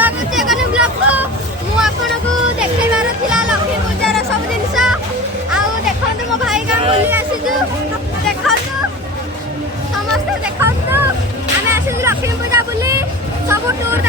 स्वागत है ब्लॉग को मु आपन को देखेबार थिला लक्ष्मी पूजार सब जिनस आउ देखंतु मो भाई का बुली आसीजु देखंतु समस्त देखंतु आमे आसीजु लक्ष्मी पूजा बुली सब टूर